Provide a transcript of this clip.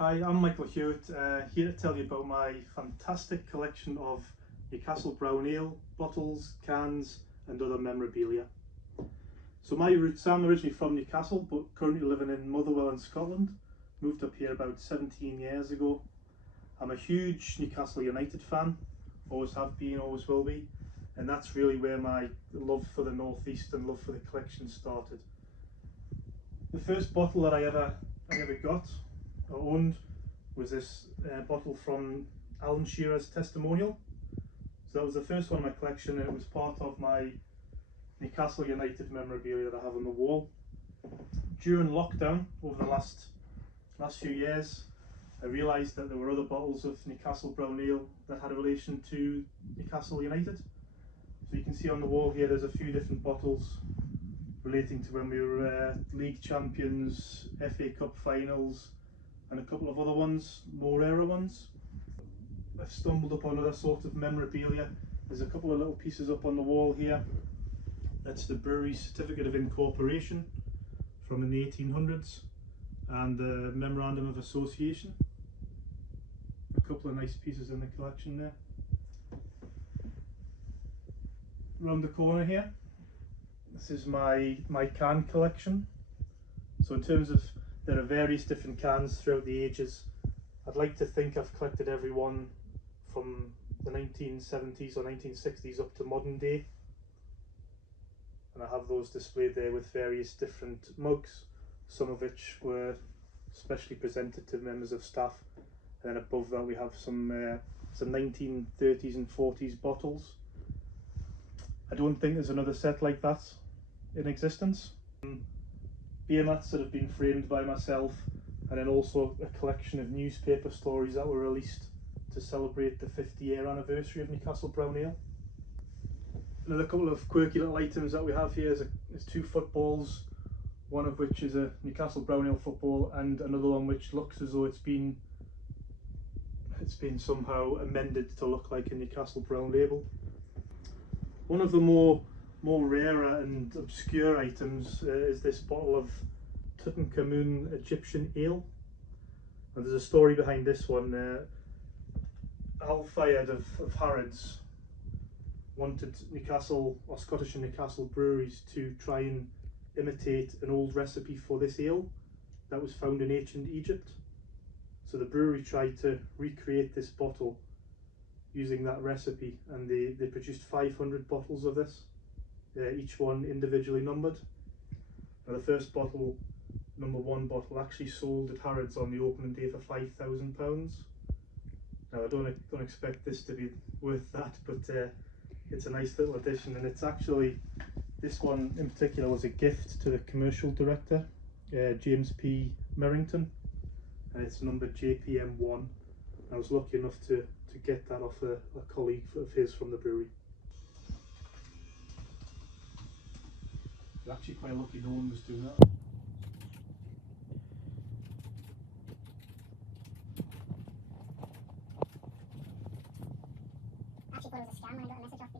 Hi, I'm Michael Hewitt, here to tell you about my fantastic collection of Newcastle Brown Ale bottles, cans and other memorabilia. So my roots, I'm originally from Newcastle but currently living in Motherwell in Scotland. Moved up here about 17 years ago. I'm a huge Newcastle United fan, always have been, always will be, and that's really where my love for the North East and love for the collection started. The first bottle that I ever got or owned was this bottle from Alan Shearer's testimonial. So that was the first one in my collection, and it was part of my Newcastle United memorabilia that I have on the wall. During lockdown over the last few years, I realised that there were other bottles of Newcastle Brown Ale that had a relation to Newcastle United. So you can see on the wall here there's a few different bottles relating to when we were league champions, FA Cup finals, and a couple of other ones, more rarer ones. I've stumbled upon other sort of memorabilia. There's a couple of little pieces up on the wall here. That's the brewery's certificate of incorporation from in the 1800s and the memorandum of association. A couple of nice pieces in the collection there. Around the corner here, this is my can collection. So in terms of, there are various different cans throughout the ages. I'd like to think I've collected every one from the 1970s or 1960s up to modern day, and I have those displayed there with various different mugs, some of which were specially presented to members of staff, and then above that we have some 1930s and 40s bottles. I don't think there's another set like that in existence. Beer mats that have been framed by myself, and then also a collection of newspaper stories that were released to celebrate the 50-year anniversary of Newcastle Brown Ale. Another couple of quirky little items that we have here is two footballs, one of which is a Newcastle Brown Ale football and another one which looks as though it's been somehow amended to look like a Newcastle Brown label. One of the more rarer and obscure items is this bottle of Tutankhamun Egyptian Ale, and there's a story behind this one. Al Fayed of Harrods wanted Newcastle or Scottish and Newcastle breweries to try and imitate an old recipe for this ale that was found in ancient Egypt. So the brewery tried to recreate this bottle using that recipe, and they produced 500 bottles of this, each one individually numbered. Now the first bottle, number one bottle, actually sold at Harrods on the opening day for £5,000. Now I don't expect this to be worth that, but it's a nice little addition, and it's actually, this one in particular was a gift to the commercial director, James P. Merrington, and it's numbered JPM1. I was lucky enough to get that off a colleague of his from the brewery. You're actually quite lucky no one was doing that. I actually thought it was a scam when I got a message off